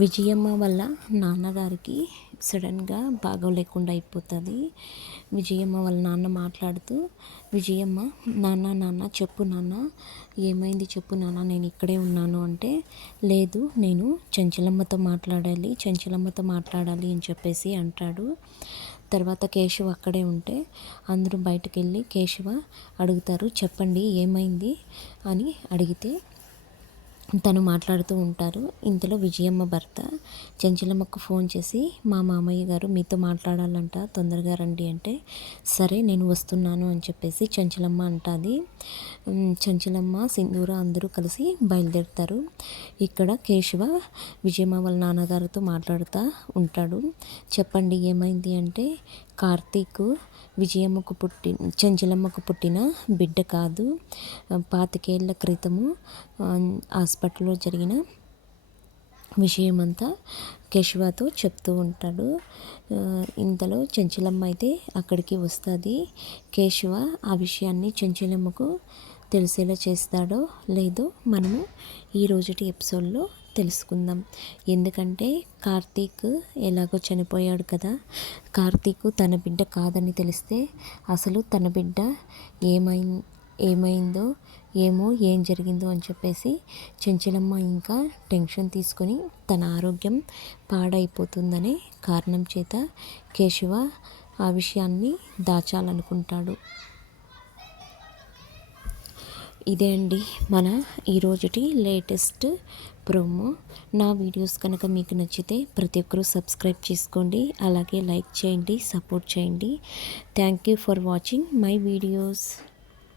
విజయమ్మ వల్ల నాన్నగారికి సడన్గా బాగోలేకుండా అయిపోతుంది. విజయమ్మ వాళ్ళ నాన్న మాట్లాడుతూ, విజయమ్మ నాన్న చెప్పు నాన్న, ఏమైంది చెప్పు నాన్న, నేను ఇక్కడే ఉన్నాను అంటే, లేదు నేను చెంచలమ్మతో మాట్లాడాలి అని చెప్పేసి అంటాడు. తర్వాత కేశవ అక్కడే ఉంటే అందరూ బయటకు వెళ్ళి కేశవ అడుగుతారు, చెప్పండి ఏమైంది అని అడిగితే తను మాట్లాడుతూ ఉంటారు. ఇంతలో విజయమ్మ భర్త చెంచలమ్మకు ఫోన్ చేసి, మా మామయ్య గారు మీతో మాట్లాడాలంట, తొందరగా రండి అంటే, సరే నేను వస్తున్నాను అని చెప్పేసి చెంచలమ్మ అంటుంది. చెంచలమ్మ సింధూర అందరూ కలిసి బయలుదేరుతారు. ఇక్కడ కేశవ విజయమ్మ వాళ్ళ నాన్నగారితో మాట్లాడుతూ ఉంటాడు. చెప్పండి ఏమైంది అంటే, కార్తీక్ చెంచలమ్మకు పుట్టిన బిడ్డ కాదు, 25 ఏళ్ల క్రితము హాస్పిటల్లో జరిగిన విషయమంతా కేశవతో చెప్తూ ఉంటాడు. ఇంతలో చెంచలమ్మ అయితే అక్కడికి వస్తుంది. కేశవ ఆ విషయాన్ని చెంచలమ్మకు తెలిసేలా చేస్తాడో లేదో మనము ఈ రోజుటి ఎపిసోడ్లో తెలుసుకుందాం. ఎందుకంటే కార్తీక్ ఎలాగో చనిపోయాడు కదా, కార్తీక్ తన బిడ్డ కాదని తెలిస్తే అసలు తన బిడ్డ ఏమైందో ఏమో, ఏం జరిగిందో అని చెప్పేసి చెంచలమ్మ ఇంకా టెన్షన్ తీసుకొని తన ఆరోగ్యం పాడైపోతుందనే కారణం చేత కేశవ ఆ విషయాన్ని దాచాలనుకుంటాడు. ఇదే అండి మన ఈరోజుటి లేటెస్ట్ ప్రోమో. నా వీడియోస్ కనుక మీకు నచ్చితే ప్రతి ఒక్కరూ సబ్స్క్రైబ్ చేసుకోండి, అలాగే లైక్ చేయండి, సపోర్ట్ చేయండి. Thank you for watching my videos.